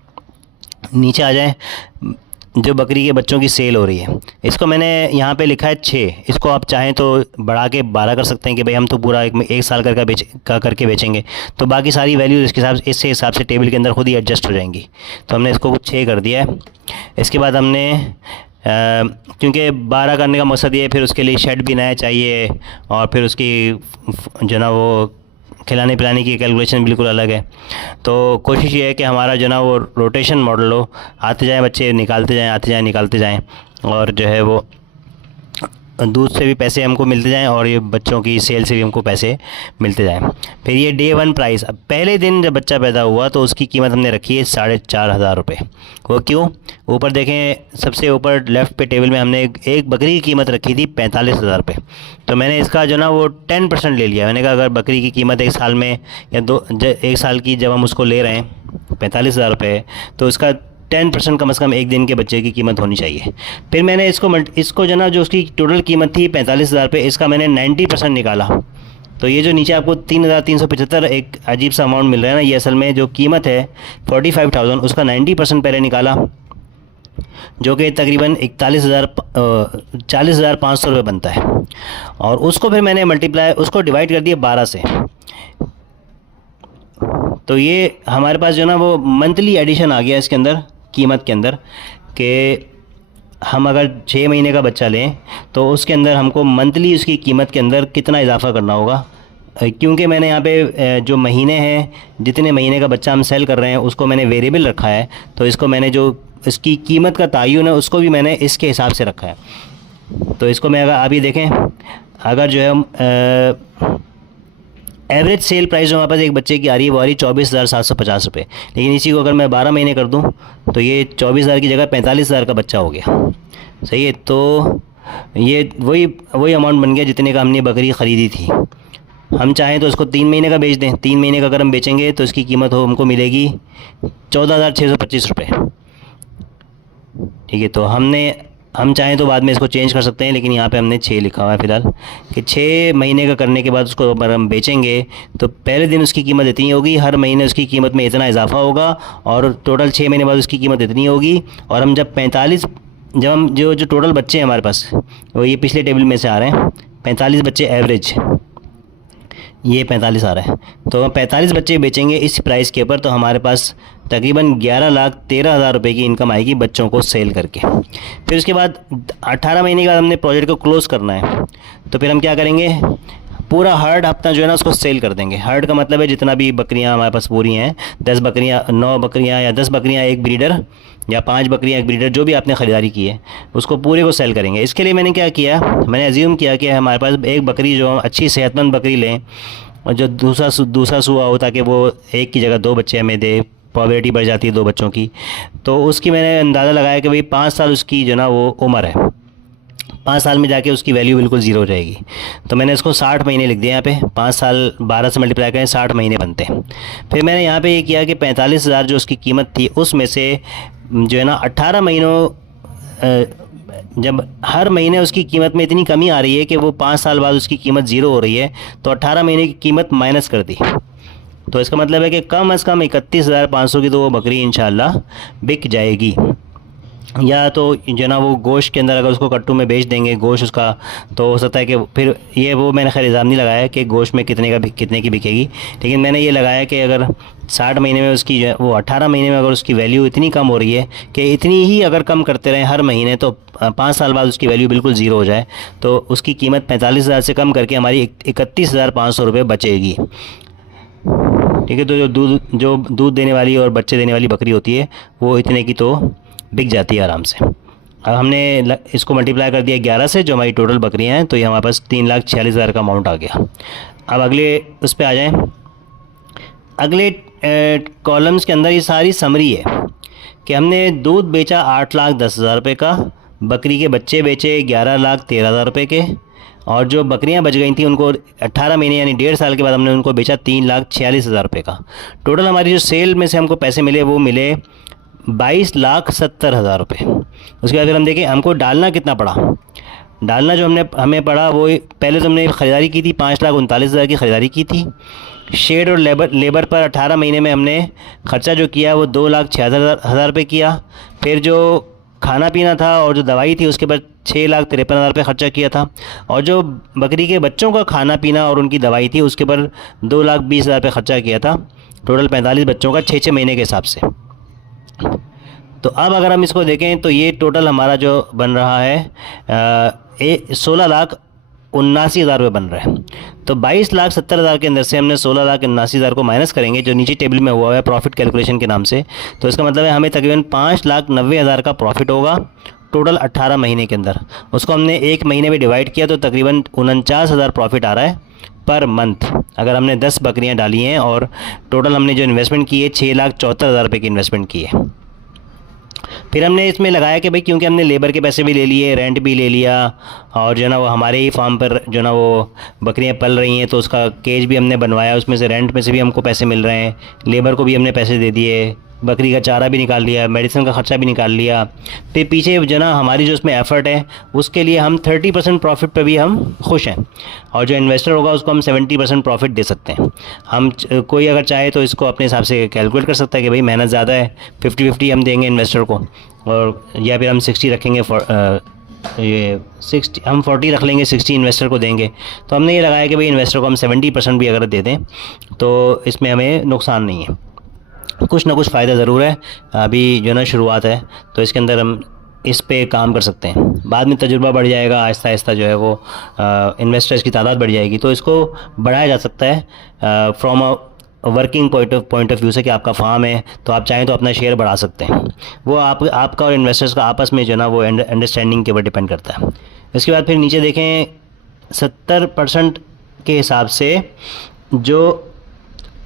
नीचे आ जाएँ, जो बकरी के बच्चों की सेल हो रही है, इसको मैंने यहाँ पे लिखा है 6। इसको आप चाहें तो बढ़ा के 12 कर सकते हैं कि भाई हम तो पूरा एक साल करके बेचेंगे, तो बाकी सारी वैल्यूज़ इसके हिसाब से टेबल के अंदर खुद ही एडजस्ट हो जाएंगी। तो हमने इसको 6 कर दिया है। इसके बाद हमने क्योंकि 12 करने का मकसद ये है, फिर उसके लिए शेड भी नया चाहिए, और फिर उसकी जो ना वो खिलाने पिलाने की कैलकुलेशन बिल्कुल अलग है। तो कोशिश ये है कि हमारा जो ना वो रोटेशन मॉडल हो, आते जाएं बच्चे निकालते जाएं, आते जाएं निकालते जाएं, और जो है वो दूध से भी पैसे हमको मिलते जाएं, और ये बच्चों की सेल से भी हमको पैसे मिलते जाएं। फिर ये डे 1 प्राइस, अब पहले दिन जब बच्चा पैदा हुआ तो उसकी कीमत हमने रखी है 4,500 रुपये। वो क्यों? ऊपर देखें, सबसे ऊपर लेफ़्ट पे टेबल में हमने एक बकरी की कीमत रखी थी 45,000 रुपये। तो मैंने इसका जो ना वो 10% ले लिया। मैंने कहा अगर बकरी की कीमत 1 साल में या 1 साल की जब हम उसको ले रहे हैं 45,000 रुपये, तो इसका 10% कम से कम एक दिन के बच्चे की कीमत होनी चाहिए। फिर मैंने इसको जो ना, जो उसकी टोटल कीमत थी 45,000 रुपये, इसका मैंने 90% निकाला। तो ये जो नीचे आपको 3,375 एक अजीब सा अमाउंट मिल रहा है ना, ये असल में जो कीमत है 45,000, उसका 90% पहले निकाला, जो कि तकरीबन 40,500 रुपये बनता है। और उसको फिर मैंने उसको डिवाइड कर दिया 12 से। तो ये हमारे पास जो ना वो मंथली एडिशन आ गया इसके अंदर, कीमत के अंदर, कि हम अगर 6 महीने का बच्चा लें तो उसके अंदर हमको मंथली उसकी कीमत के अंदर कितना इजाफ़ा करना होगा। क्योंकि मैंने यहाँ पे जो महीने हैं, जितने महीने का बच्चा हम सेल कर रहे हैं, उसको मैंने वेरिएबल रखा है। तो इसको मैंने जो इसकी कीमत का तायुन है, उसको भी मैंने इसके हिसाब से रखा है। तो इसको मैं, अगर आप ये देखें, अगर जो है हम एवरेज सेल प्राइस जो हमारे पास एक बच्चे की आ रही है, वो आ रही है 24,750 रुपये। लेकिन इसी को अगर मैं 12 महीने कर दूं, तो ये 24,000 की जगह 45,000 का बच्चा हो गया। सही है। तो ये वही अमाउंट बन गया जितने का हमने बकरी ख़रीदी थी। हम चाहें तो इसको 3 महीने का बेच दें। 3 महीने का अगर हम बेचेंगे तो इसकी कीमत हमको मिलेगी 14,625 रुपये। ठीक है। तो हम चाहें तो बाद में इसको चेंज कर सकते हैं, लेकिन यहाँ पे हमने 6 लिखा हुआ है फ़िलहाल, कि 6 महीने का करने के बाद उसको अगर हम बेचेंगे तो पहले दिन उसकी कीमत इतनी होगी, हर महीने उसकी कीमत में इतना इजाफा होगा, और टोटल 6 महीने बाद उसकी कीमत इतनी होगी। और हम जब हम जो टोटल बच्चे हैं हमारे पास, वो ये पिछले टेबल में से आ रहे हैं, 45 बच्चे एवरेज, ये 45 आ रहा है। तो हम 45 बच्चे बेचेंगे इस प्राइस के ऊपर, तो हमारे पास तकरीबन 11,13,000 रुपये की इनकम आएगी बच्चों को सेल करके। फिर उसके बाद 18 महीने के बाद हमने प्रोजेक्ट को क्लोज़ करना है। तो फिर हम क्या करेंगे, पूरा हर्ड अपना जो है ना उसको सेल कर देंगे। हर्ड का मतलब है जितना भी बकरियां हमारे पास पूरी हैं, 10 बकरियां, 9 बकरियां या 10 बकरियां एक ब्रीडर, या 5 बकरियां एक ब्रीडर, जो भी आपने ख़रीदारी की है उसको पूरे को सेल करेंगे। इसके लिए मैंने क्या किया, मैंने अज्यूम किया कि हमारे पास एक बकरी जो अच्छी सेहतमंद बकरी लें, और जो दूसरा सूआ हो, ताकि वो एक की जगह 2 बच्चे हमें दे, प्रोबेबिलिटी बढ़ जाती है 2 बच्चों की। तो उसकी मैंने अंदाज़ा लगाया कि भाई 5 साल उसकी जो ना वो उम्र है। 5 साल में जाके उसकी वैल्यू बिल्कुल ज़ीरो हो जाएगी। तो मैंने इसको 60 महीने लिख दिया यहाँ पे, 5 साल 12 से मल्टीप्लाई करें 60 महीने बनते हैं। फिर मैंने यहाँ पे ये किया कि 45,000 जो उसकी कीमत थी उसमें से जो है ना 18 महीनों जब हर महीने उसकी कीमत में इतनी कमी आ रही है कि वो 5 साल बाद उसकी कीमत ज़ीरो हो रही है, तो 18 महीने की कीमत माइनस कर दी। तो इसका मतलब है कि कम से कम 31,500 की तो वो बकरी इंशाल्लाह बिक जाएगी। या तो जो ना वो गोश्त के अंदर अगर उसको कट्टू में बेच देंगे गोश्त उसका, तो हो सकता है कि फिर ये वो मैंने खैर इल्ज़ाम नहीं लगाया कि गोश्त में कितने की बिकेगी, लेकिन मैंने ये लगाया कि अगर 60 महीने में उसकी जो वो 18 महीने में अगर उसकी वैल्यू इतनी कम हो रही है कि इतनी ही अगर कम करते रहें हर महीने, तो 5 साल बाद उसकी वैल्यू बिल्कुल ज़ीरो हो जाए, तो उसकी कीमत 45,000 से कम करके हमारी 31,500 रुपये बचेगी। ठीक है। तो जो दूध देने वाली और बच्चे देने वाली बकरी होती है वो इतने की तो बिक जाती है आराम से। अब हमने इसको मल्टीप्लाई कर दिया 11 से, जो हमारी टोटल बकरियां हैं, तो ये हमारे पास 3,46,000 का अमाउंट आ गया। अब अगले उस पर आ जाएं। अगले कॉलम्स के अंदर ये सारी समरी है कि हमने दूध बेचा 8,10,000 रुपये का, बकरी के बच्चे बेचे 11,13,000 रुपये के, और जो बकरियां बच गई थी उनको 18 महीने यानी 1.5 साल के बाद हमने उनको बेचा 3,46,000 रुपये का। टोटल हमारी जो सेल में से हमको पैसे मिले वो मिले 22,70,000 रुपये। उसके बाद फिर हम देखें हमको डालना कितना पड़ा। डालना जो हमें पड़ा वो पहले तो हमने ख़रीदारी की थी 5,39,000 की ख़रीदारी की थी। शेड और लेबर पर 18 महीने में हमने ख़र्चा जो किया वो 2,76,000 रुपये किया। फिर जो खाना पीना था और जो दवाई थी उसके बाद 6,53,000 रुपये ख़र्चा किया था, और जो बकरी के बच्चों का खाना पीना और उनकी दवाई थी उसके पर 2,20,000 रुपये ख़र्चा किया था। टोटल 45 बच्चों का 6 महीने के हिसाब से। तो अब अगर हम इसको देखें तो ये टोटल हमारा जो बन रहा है 16,79,000 रुपये बन रहा है। तो 22,70,000 के अंदर से हमने 16,79,000 को माइनस करेंगे, जो नीचे टेबल में हुआ है प्रॉफिट कैलकुलेशन के नाम से। तो इसका मतलब है हमें तकरीबन 5,90,000 का प्रॉफिट होगा टोटल 18 महीने के अंदर। उसको हमने एक महीने में डिवाइड किया तो तकरीबन 49,000 प्रॉफिट आ रहा है पर मंथ। अगर हमने 10 बकरियां डाली हैं और टोटल हमने जो इन्वेस्टमेंट की है 6,74,000 रुपये की इन्वेस्टमेंट की है। फिर हमने इसमें लगाया कि भाई क्योंकि हमने लेबर के पैसे भी ले लिए, रेंट भी ले लिया, और जो ना वो हमारे ही फार्म पर जो ना वो बकरियां पल रही हैं तो उसका केज भी हमने बनवाया, उसमें से रेंट में से भी हमको पैसे मिल रहे हैं, लेबर को भी हमने पैसे दे दिए, बकरी का चारा भी निकाल लिया, मेडिसिन का ख़र्चा भी निकाल लिया। फिर पीछे जो ना हमारी जो उसमें एफ़र्ट है उसके लिए हम 30% प्रॉफिट पे भी हम खुश हैं, और जो इन्वेस्टर होगा उसको हम 70% प्रॉफिट दे सकते हैं। हम कोई अगर चाहे तो इसको अपने हिसाब से कैलकुलेट कर सकता है कि भाई मेहनत ज़्यादा है 50-50 हम देंगे इन्वेस्टर को, और या फिर हम 60 रखेंगे, ये 60 हम 40 रख लेंगे, 60 इन्वेस्टर को देंगे। तो हमने ये लगाया कि भाई इन्वेस्टर को हम 70% भी अगर दे दें तो इसमें हमें नुकसान नहीं है, कुछ ना कुछ फ़ायदा ज़रूर है। अभी जो ना शुरुआत है तो इसके अंदर हम इस पे काम कर सकते हैं, बाद में तजुर्बा बढ़ जाएगा, आहिस्ता आहिस्ता जो है वो इन्वेस्टर्स की तादाद बढ़ जाएगी, तो इसको बढ़ाया जा सकता है from a working point of view से कि आपका फार्म है तो आप चाहें तो अपना शेयर बढ़ा सकते हैं। वो आपका और इन्वेस्टर्स का आपस में जो ना वो अंडरस्टैंडिंग के ऊपर डिपेंड करता है। इसके बाद फिर नीचे देखें 70% के हिसाब से जो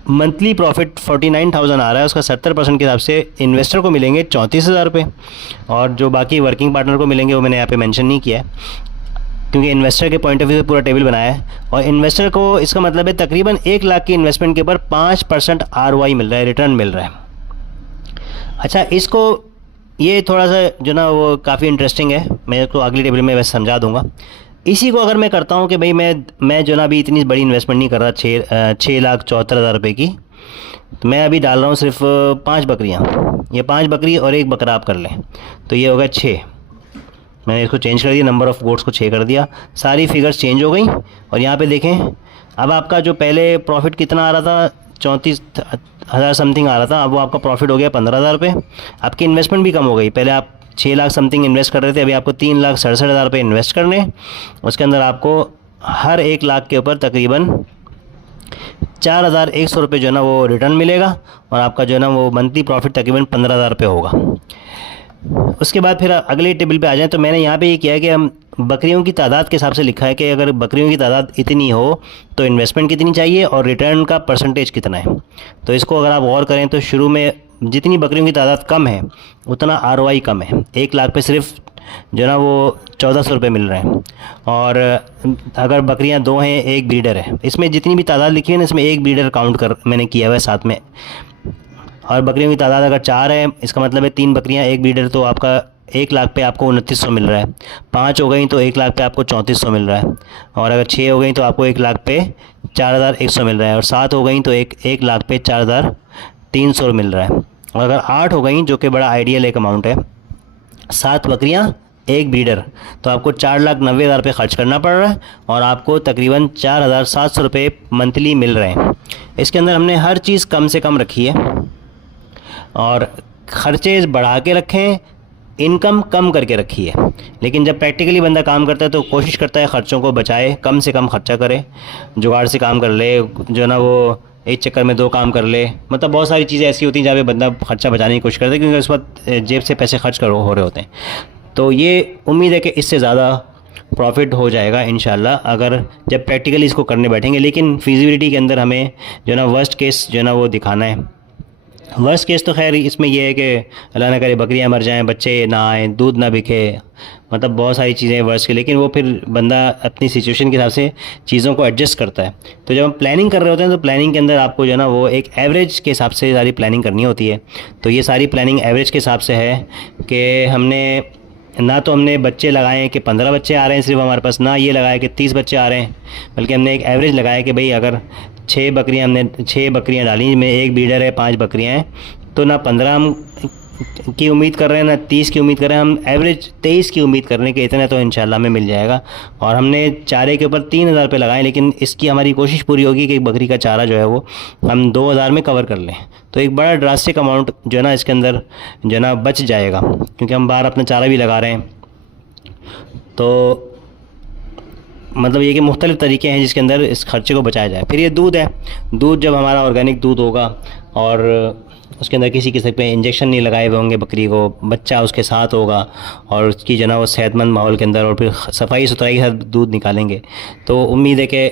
मंथली प्रॉफिट 49,000 आ रहा है उसका 70% के हिसाब से इन्वेस्टर को मिलेंगे 34,000 रुपये, और जो बाकी वर्किंग पार्टनर को मिलेंगे वो मैंने यहाँ पे मेंशन नहीं किया है क्योंकि इन्वेस्टर के पॉइंट ऑफ व्यू से पूरा टेबल बनाया है। और इन्वेस्टर को इसका मतलब है तकरीबन 1 लाख की इन्वेस्टमेंट के ऊपर 5% ROI मिल रहा है, रिटर्न मिल रहा है। अच्छा, इसको ये थोड़ा सा जो ना वो काफ़ी इंटरेस्टिंग है, मैं इसको अगली टेबल में वैसे समझा दूँगा। इसी को अगर मैं करता हूँ कि भाई मैं जो ना अभी इतनी बड़ी इन्वेस्टमेंट नहीं कर रहा 6,74,000 रुपये की, तो मैं अभी डाल रहा हूँ सिर्फ 5 बकरियाँ, ये 5 बकरी और 1 बकरा आप कर लें तो ये होगा 6। मैंने इसको चेंज कर दिया, नंबर ऑफ़ गोट्स को 6 कर दिया, सारी फिगर्स चेंज हो गई। और यहाँ पे देखें अब आपका जो पहले प्रॉफिट कितना आ रहा था 34,000 समथिंग आ रहा था, अब वो आपका प्रॉफिट हो गया 15,000 रुपये। आपकी इन्वेस्टमेंट भी कम हो गई, पहले आप 6 लाख समथिंग इन्वेस्ट कर रहे थे, अभी आपको 3,67,000 रुपये इन्वेस्ट करने, उसके अंदर आपको हर 1 लाख के ऊपर तकरीबन 4,100 रुपये जो है ना वो रिटर्न मिलेगा, और आपका जो है ना वो मंथली प्रॉफिट तकरीबन 15,000 रुपये होगा। उसके बाद फिर अगले टेबल पे आ जाएं तो मैंने यहाँ पे ये किया है कि हम बकरियों की तादाद के हिसाब से लिखा है कि अगर बकरियों की तादाद इतनी हो तो इन्वेस्टमेंट कितनी चाहिए और रिटर्न का परसेंटेज कितना है। तो इसको अगर आप गौर करें तो शुरू में जितनी बकरियों की तादाद कम है उतना ROI कम है। 1 लाख पे सिर्फ जो ना वो 1400 रुपये मिल रहे हैं। और अगर बकरियां 2 हैं, एक ब्रीडर है, इसमें जितनी भी तादाद लिखी है ना, इसमें एक ब्रीडर काउंट कर मैंने किया हुआ है साथ में। और बकरियों की तादाद अगर 4 है, इसका मतलब है 3 बकरियां एक ब्रीडर, तो आपका 1 लाख पे आपको 2900 मिल रहा है। 5 हो गई तो 1 लाख पे आपको 3400 मिल रहा है। और अगर 6 हो गई तो आपको 1 लाख पे 4100 मिल रहा है। और 7 हो गई तो 1 लाख पे 4300 मिल रहा है। और अगर 8 हो गई, जो कि बड़ा आइडियल एक अमाउंट है, 7 बकरियां एक ब्रीडर, तो आपको 4,90,000 रुपये खर्च करना पड़ रहा है और आपको तकरीबन 4,700 रुपये मंथली मिल रहे हैं। इसके अंदर हमने हर चीज़ कम से कम रखी है और ख़र्चे बढ़ा के रखें, इनकम कम करके रखी है। लेकिन जब प्रैक्टिकली बंदा काम करता है तो कोशिश करता है ख़र्चों को बचाए, कम से कम खर्चा करे, जुगाड़ से काम कर ले, जो ना वो एक चक्कर में 2 काम कर ले। मतलब बहुत सारी चीज़ें ऐसी होती हैं जहाँ पे बंदा खर्चा बचाने की कोशिश करता है, क्योंकि उस वक्त जेब से पैसे खर्च हो रहे होते हैं। तो ये उम्मीद है कि इससे ज़्यादा प्रॉफिट हो जाएगा इंशाल्लाह, अगर जब प्रैक्टिकली इसको करने बैठेंगे। लेकिन फिजिबिलिटी के अंदर हमें जो ना वर्स्ट केस जो ना वो दिखाना है। वर्स्ट केस तो खैर इसमें यह है कि अल्लाह ना करे बकरियां मर जाएं, बच्चे ना आएँ, दूध ना बिके, मतलब बहुत सारी चीज़ें वर्स्ट के। लेकिन वो फिर बंदा अपनी सिचुएशन के हिसाब से चीज़ों को एडजस्ट करता है। तो जब हम प्लानिंग कर रहे होते हैं तो प्लानिंग के अंदर आपको जो ना वो एक एवरेज के हिसाब से सारी प्लानिंग करनी होती है। तो ये सारी प्लानिंग एवरेज के हिसाब से है कि हमने ना तो हमने बच्चे लगाए कि 15 बच्चे आ रहे हैं सिर्फ हमारे पास, ना ये लगाया कि 30 बच्चे आ रहे हैं, बल्कि हमने एक एवरेज लगाया कि भाई अगर 6 बकरियां डाली, में एक ब्रीडर है, 5 बकरियां हैं, तो ना 15 हम की उम्मीद कर रहे हैं, ना 30 की उम्मीद कर रहे हैं, हम एवरेज 23 की उम्मीद कर रहे हैं कि इतना तो इंशाल्लाह हमें मिल जाएगा। और हमने चारे के ऊपर 3,000 रुपये लगाए, लेकिन इसकी हमारी कोशिश पूरी होगी कि एक बकरी का चारा जो है वो हम 2,000 में कवर कर लें। तो एक बड़ा ड्रास्टिक अमाउंट जो है ना इसके अंदर जो है ना बच जाएगा, क्योंकि हम बाहर अपना चारा भी लगा रहे हैं। तो मतलब ये कि मुख्तलिफ़ तरीके हैं जिसके अंदर इस खर्चे को बचाया जाए। फिर ये दूध है, दूध जब हमारा ऑर्गेनिक दूध होगा और उसके अंदर किसी किस्म के इंजेक्शन नहीं लगाए हुए होंगे, बकरी को बच्चा उसके साथ होगा और उसकी जो ना वो सेहतमंद माहौल के अंदर, और फिर सफाई सुथराई के साथ दूध निकालेंगे, तो उम्मीद है कि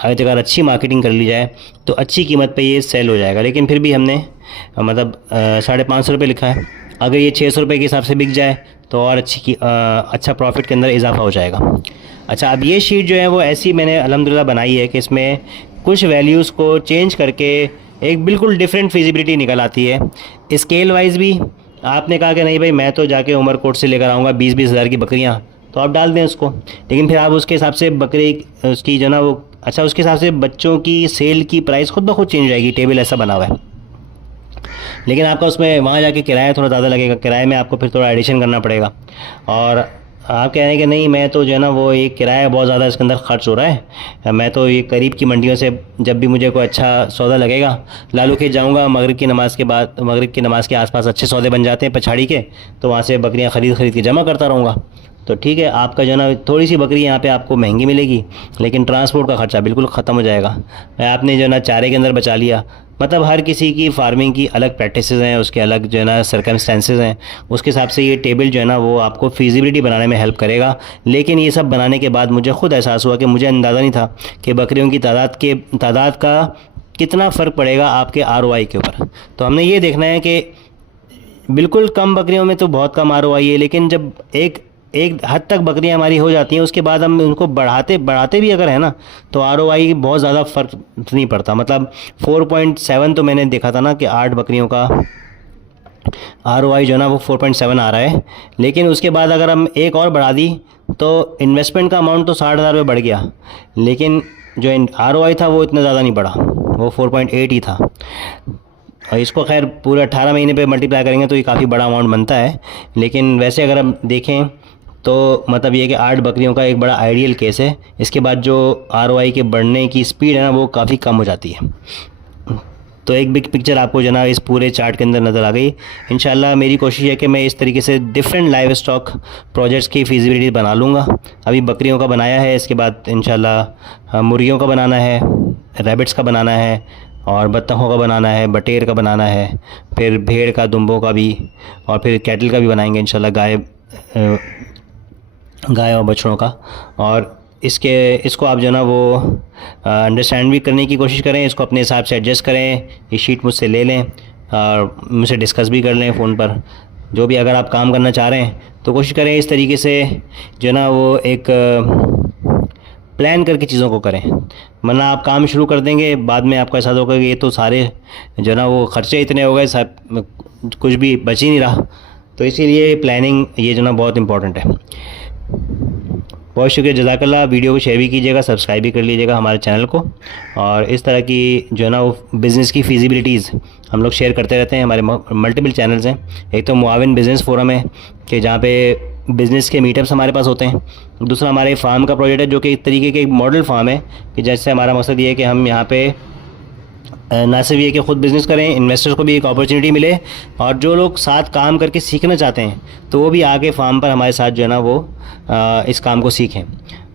अगर अच्छी मार्केटिंग कर ली जाए तो अच्छी कीमत पे ये सेल हो जाएगा। लेकिन फिर भी हमने मतलब 550 रुपये लिखा है। अगर ये 600 रुपये के हिसाब से बिक जाए तो और अच्छा प्रॉफिट के अंदर इजाफा हो जाएगा। अच्छा, अब ये शीट जो है वो ऐसी मैंने अल्हम्दुलिल्लाह बनाई है कि इसमें कुछ वैल्यूज़ को चेंज करके एक बिल्कुल डिफरेंट फिजिबिलिटी निकल आती है। स्केल वाइज भी आपने कहा कि नहीं भाई मैं तो जाके उमरकोट से लेकर आऊँगा 20-20 हज़ार की बकरियाँ, तो आप डाल दें उसको। लेकिन फिर आप उसके हिसाब से बकरी उसकी जो ना वो अच्छा उसके हिसाब से बच्चों की सेल की प्राइस खुद ब खुद चेंज हो जाएगी। टेबल ऐसा बना हुआ है। लेकिन आपका उसमें वहाँ जाके किराया थोड़ा ज़्यादा लगेगा, किराए में आपको फिर थोड़ा एडिशन करना पड़ेगा। और आप कह रहे हैं कि नहीं मैं तो जो है ना वो एक किराया बहुत ज़्यादा इसके अंदर खर्च हो रहा है, मैं तो ये करीब की मंडियों से जब भी मुझे कोई अच्छा सौदा लगेगा लालू के जाऊंगा, मगरिब की नमाज़ के बाद, मगरिब की नमाज़ के आसपास अच्छे सौदे बन जाते हैं पछाड़ी के, तो वहाँ से बकरियाँ ख़रीद के जमा करता रहूँगा। तो ठीक है, आपका जो है ना थोड़ी सी बकरी यहाँ पे आपको महंगी मिलेगी, लेकिन ट्रांसपोर्ट का ख़र्चा बिल्कुल ख़त्म हो जाएगा। आपने जो है ना चारे के अंदर बचा लिया। मतलब हर किसी की फार्मिंग की अलग प्रैक्टिसेस हैं, उसके अलग जो है ना सर्कमस्टेंसेस हैं, उसके हिसाब से ये टेबल जो है ना वो आपको फिजिबिलिटी बनाने में हेल्प करेगा। लेकिन ये सब बनाने के बाद मुझे ख़ुद एहसास हुआ कि मुझे अंदाज़ा नहीं था कि बकरियों की तादाद का कितना फ़र्क पड़ेगा आपके ROI के ऊपर। तो हमने ये देखना है कि बिल्कुल कम बकरियों में तो बहुत कम ROI है, लेकिन जब एक हद तक बकरियां हमारी हो जाती हैं उसके बाद हम उनको बढ़ाते भी अगर है ना तो ROI बहुत ज़्यादा फ़र्क नहीं पड़ता। मतलब 4.7 तो मैंने देखा था ना कि 8 बकरियों का ROI जो है ना वो 4.7 आ रहा है। लेकिन उसके बाद अगर हम एक और बढ़ा दी तो इन्वेस्टमेंट का अमाउंट तो 60,000 रुपये बढ़ गया, लेकिन जो ROI था वो इतना ज़्यादा नहीं बढ़ा, वो 4.8 ही था। और इसको खैर पूरे 18 महीने पे मल्टीप्लाई करेंगे तो ये काफ़ी बड़ा अमाउंट बनता है। लेकिन वैसे अगर हम देखें तो मतलब ये कि 8 बकरियों का एक बड़ा आइडियल केस है। इसके बाद जो ROI के बढ़ने की स्पीड है ना वो काफ़ी कम हो जाती है। तो एक बिग पिक्चर आपको जो ना इस पूरे चार्ट के अंदर नज़र आ गई। इंशाल्लाह मेरी कोशिश है कि मैं इस तरीके से डिफरेंट लाइव स्टॉक प्रोजेक्ट्स की फिजिबिलिटी बना लूँगा। अभी बकरियों का बनाया है, इसके बाद इंशाल्लाह मुर्गियों का बनाना है, रैबिट्स का बनाना है, और बत्तखों का बनाना है, बटेर का बनाना है, फिर भेड़ का, दुम्बों का भी, और फिर कैटल का भी बनाएंगे इंशाल्लाह, गाय और बछड़ों का। और इसको आप जो ना वो अंडरस्टैंड भी करने की कोशिश करें, इसको अपने हिसाब से एडजस्ट करें। ये शीट मुझसे ले लें और मुझसे डिस्कस भी कर लें फ़ोन पर। जो भी अगर आप काम करना चाह रहे हैं तो कोशिश करें इस तरीके से जो है ना वो एक प्लान करके चीज़ों को करें, वरना आप काम शुरू कर देंगे बाद में आपका ऐसा होगा कि ये तो सारे जो है ना वो खर्चे इतने हो गए, सब कुछ भी बच ही नहीं रहा। तो इसीलिए प्लानिंग ये जो ना बहुत इंपॉर्टेंट है। बहुत शुक्रिया, जज़ाकल्लाह। वीडियो को शेयर भी कीजिएगा, सब्सक्राइब भी कर लीजिएगा हमारे चैनल को। और इस तरह की जो है ना वो बिज़नेस की फ़ीज़िबिलिटीज़ हम लोग शेयर करते रहते हैं। हमारे मल्टीपल चैनल्स हैं। एक तो मुआविन बिज़नेस फोरम है कि जहाँ पे बिज़नेस के मीटअप्स हमारे पास होते हैं। दूसरा हमारे फार्म का प्रोजेक्ट है जो कि एक तरीके के एक मॉडल फार्म है कि जैसे हमारा मकसद ये है कि हम यहाँ पे ना सिर्फ ये कि ख़ुद बिज़नेस करें, इन्वेस्टर्स को भी एक अपॉर्चुनिटी मिले, और जो लोग साथ काम करके सीखना चाहते हैं तो वो भी आके फार्म पर हमारे साथ जो है ना वो इस काम को सीखें।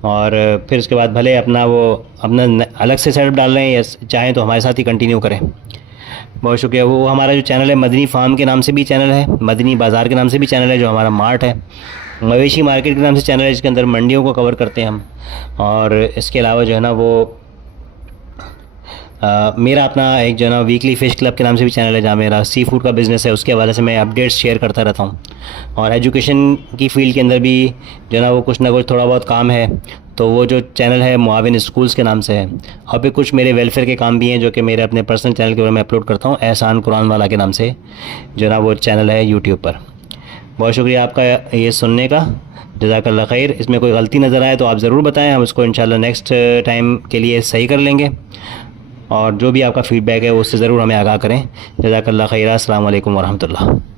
और फिर उसके बाद भले अपना अलग से सेटअप डाल रहे हैं या चाहें तो हमारे साथ ही कंटिन्यू करें। बहुत शुक्रिया। वो हमारा जो चैनल है मदनी फार्म के नाम से भी चैनल है, मदनी बाज़ार के नाम से भी चैनल है, जो हमारा मार्ट है, मवेशी मार्केट के नाम से चैनल है जिसके अंदर मंडियों को कवर करते हैं हम। और इसके अलावा जो है ना वो मेरा अपना एक जो है ना वीकली फ़िश क्लब के नाम से भी चैनल है, जहाँ मेरा सी फूड का बिज़नेस है, उसके हवाले से मैं अपडेट्स शेयर करता रहता हूँ। और एजुकेशन की फ़ील्ड के अंदर भी जो है ना वो कुछ ना कुछ थोड़ा बहुत काम है, तो वो जो चैनल है मुआविन स्कूल्स के नाम से है। और फिर कुछ मेरे वेलफेयर के काम भी हैं जो कि मेरे अपने पर्सनल चैनल के ऊपर मैं अपलोड करता हूँ, एहसान कुरान वाला के नाम से जो है ना वो चैनल है यूट्यूब पर। बहुत शुक्रिया आपका ये सुनने का, जज़ाकल्लाह खैर। इसमें कोई गलती नज़र आए तो आप ज़रूर बताएं, हम इसको इंशाल्लाह नेक्स्ट टाइम के लिए सही कर लेंगे। और जो भी आपका फ़ीडबैक है उससे ज़रूर हमें आगाह करें। जज़ाकल्लाह खैर। अस्सलाम वालेकुम वरहमतुल्लाह।